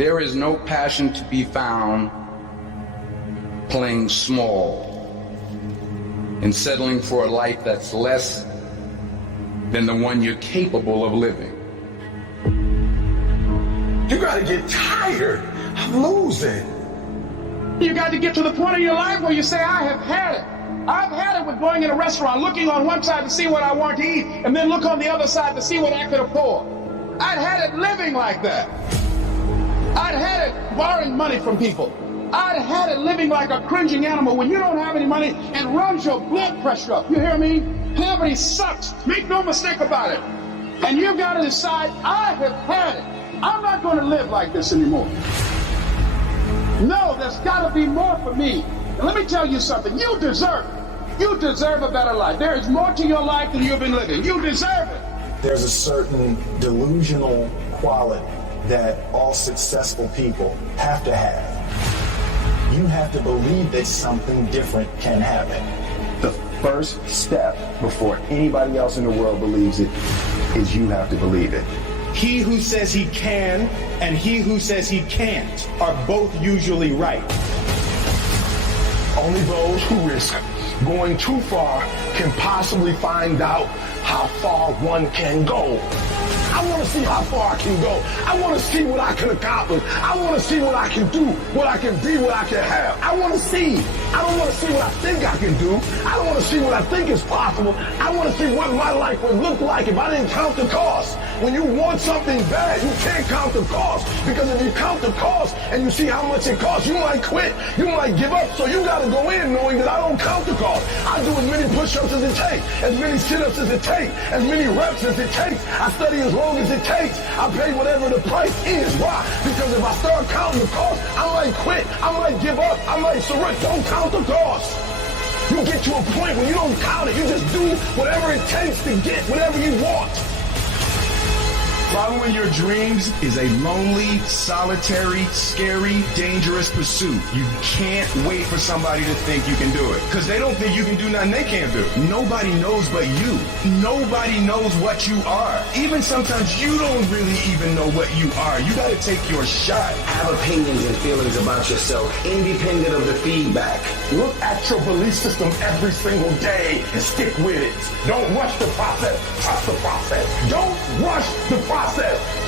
There is no passion to be found playing small and settling for a life that's less than the one you're capable of living. You gotta get tired of losing. You got to get to the point in your life where you say, I have had it. I've had it with going in a restaurant, looking on one side to see what I want to eat, and then look on the other side to see what I could afford. I'd had it living like that. I'd had it borrowing money from people. I'd had it living like a cringing animal when you don't have any money and runs your blood pressure up. You hear me? Poverty sucks. Make no mistake about it. And you've got to decide, I have had it. I'm not going to live like this anymore. No, there's got to be more for me. And let me tell you something. You deserve it. You deserve a better life. There is more to your life than you've been living. You deserve it. There's a certain delusional quality that all successful people have to have. You have to believe that something different can happen. The first step before anybody else in the world believes it is you have to believe it. He who says he can and he who says he can't are both usually right. Only those who risk going too far can possibly find out how far one can go. I want to see how far I can go. I want to see what I can accomplish. I want to see what I can do, what I can be, what I can have. I want to see. I don't want to see what I think I can do. I don't want to see what I think is possible. I want to see what my life would look like if I didn't count the cost. When you want something bad, you can't count the cost. Because if you count the cost and you see how much it costs, you might quit. You might give up. So you got to go in knowing that I don't count the cost. I do as many push-ups as it takes, as many sit-ups as it takes, as many reps as it takes. I study as long as it takes. I pay whatever the price is. Why? Because if I start counting the cost, I might quit. I might give up. I might surrender. Don't count the cost. You get to a point where you don't count it. You just do whatever it takes to get whatever you want. Following your dreams is a lonely, solitary, scary, dangerous pursuit. You can't wait for somebody to think you can do it. Because they don't think you can do nothing they can't do. Nobody knows but you. Nobody knows what you are. Even sometimes you don't really even know what you are. You got to take your shot. Have opinions and feelings about yourself, independent of the feedback. Look at your belief system every single day and stick with it. Don't rush the process. Trust the process. Don't rush the process.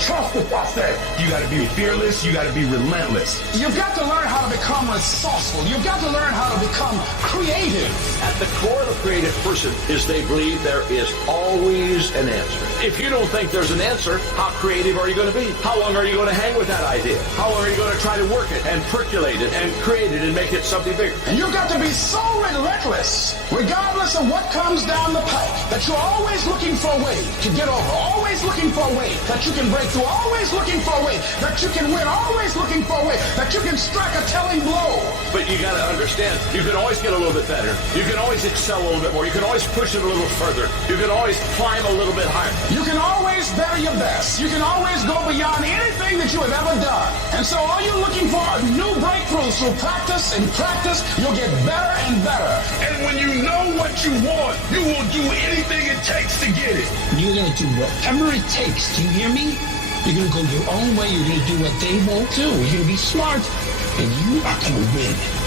Trust the process. You got to be fearless. You got to be relentless. You've got to learn how to become resourceful. You've got to learn how to become creative. At the core of a creative person is they believe there is always an answer. If you don't think there's an answer, how creative are you going to be? How long are you going to hang with that idea? How long are you going to try to work it and percolate it and create it and make it something bigger? And you've got to be so relentless, regardless of what comes down the pike, that you're always looking for a way to get over, always looking for a way that you can break through, always looking for a way that you can win, always looking for a way that you can strike a telling blow. But you got to understand, you can always get a little bit better. You can always excel a little bit more. You can always push it a little further. You can always climb a little bit higher. You can always better your best. You can always go beyond anything that you have ever done. And so all you're looking for are new breakthroughs through practice and practice. You'll get better and better. And when you know what you want, you will do anything it takes to get it. You're going to do whatever it takes. Do you hear me? You're going to go your own way. You're going to do what they won't do. You're going to be smart. And you are going to win.